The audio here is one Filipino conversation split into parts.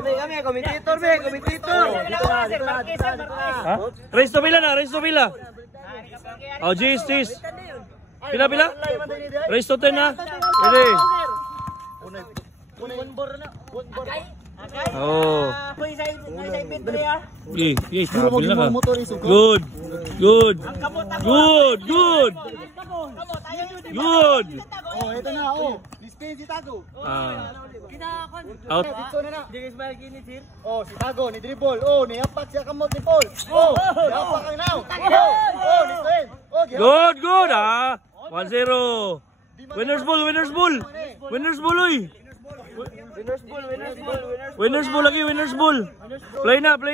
Kami, komentator, be, komentator. Ha? Race to pila na, race to pila. Oh, jeez. Pila? Race to 10 na. Ready? Oh. Sabi na ka. Good. Oh, ito na, oh. Display si Tago. Out. Oh, si Tago, ni dribble. Oh, ni apat siya kamot ni Paul. Oh, apat kang now. Oh, ni Sven. Oh, Good. 1-0. Winners ball, oy. Winners ball. Play na. 1-0.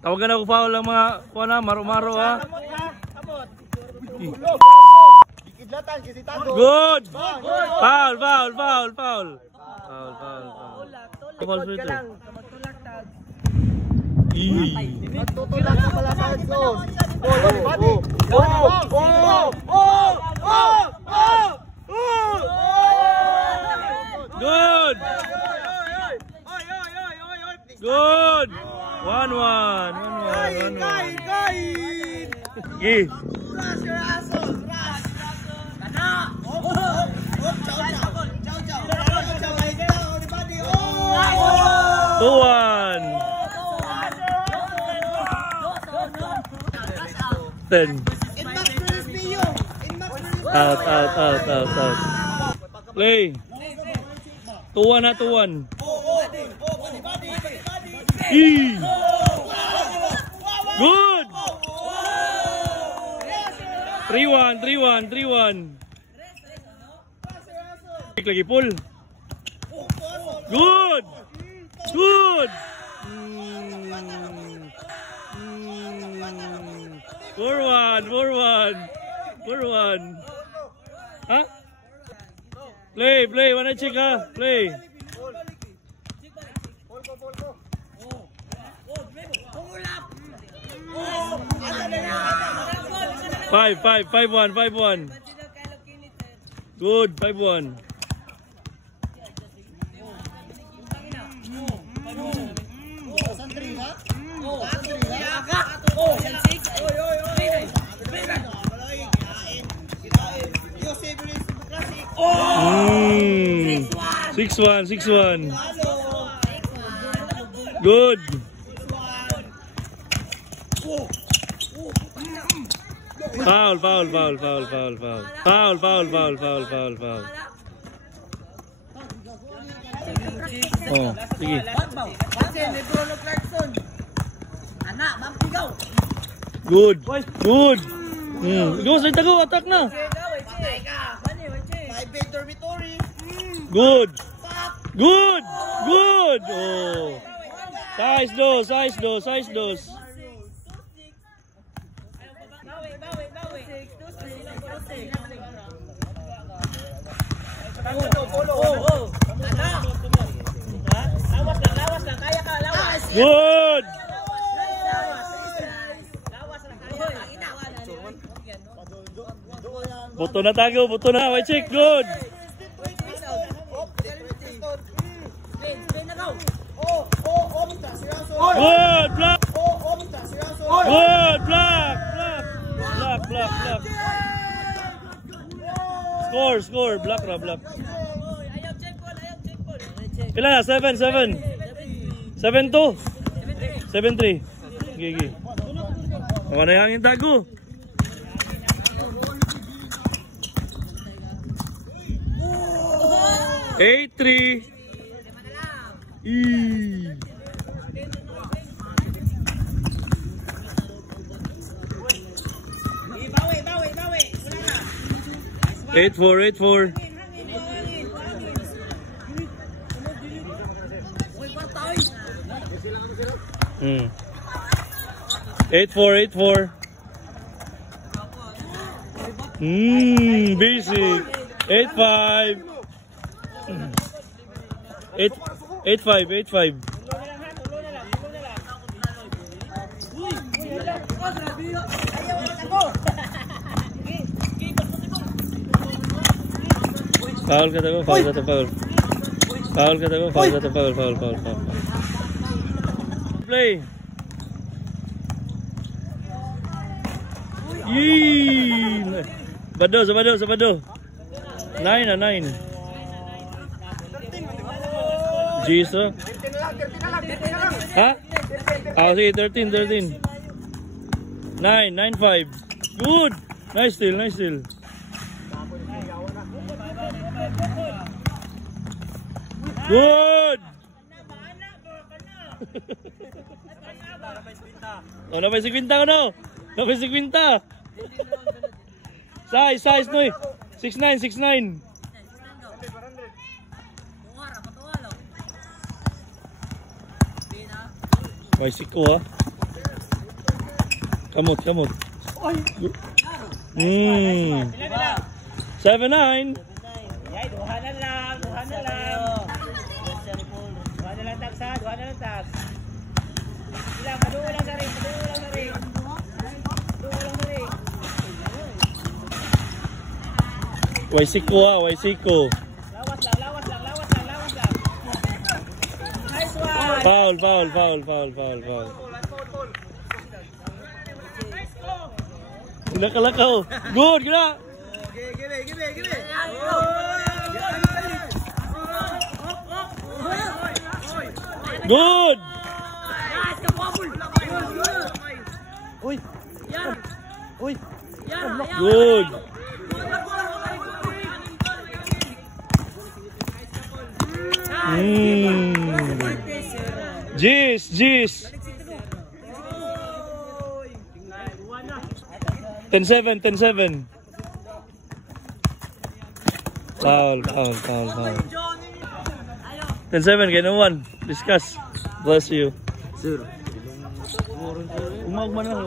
Tawagan ako foul lang mga maro-maro ha. Dikidlatan si Tago. Good. Foul. Foul dito. Magtutulak ka pala sa close. Good. 1-1. Gi. 2-1. 10. Out. Play. 2-1 na, 2-1. Good. 3-1. Lagi pull. Good. 4-1. Huh? Play. Wanna check ha? Play. Five one. Good, 5-1. Mm. 6-1. Good. Foul. Oh, sige. Good. Go sa tago, attack na. Good. Oh. Size dos. Good. Buto na tago, Wait, check. Good. Good, block. Score, block. Pila na? 7-2. 7-3. Gigi. Ako na yung tago. Eight, 3. 8-4. 8-4. Basic. 8-5. 8-5. Foul ka to, foul. Foul ka to, foul. Play. Yee! Sabado. 9 na 9. G's, oh. 13 na lang. Ha? Ah, sige, 13. 9-5. Good! Nice steal. Good! Oh, napay si Quinta ko no? Napay si Quinta. Size, Noy. 6'9". May siko ha. Kamot. 7'9". Yay, duha na lang. Duha na lang tag. Ilang, maduo lang sa ring. Way siko ha, Lawas lang. Nice one. Foul. Lakaw. Good, gila. Give it. Good. Uy. Good. Jeez. 10-7. Foul. 10-7, kaya naman. Discuss. Bless you. Sir. Umag man na,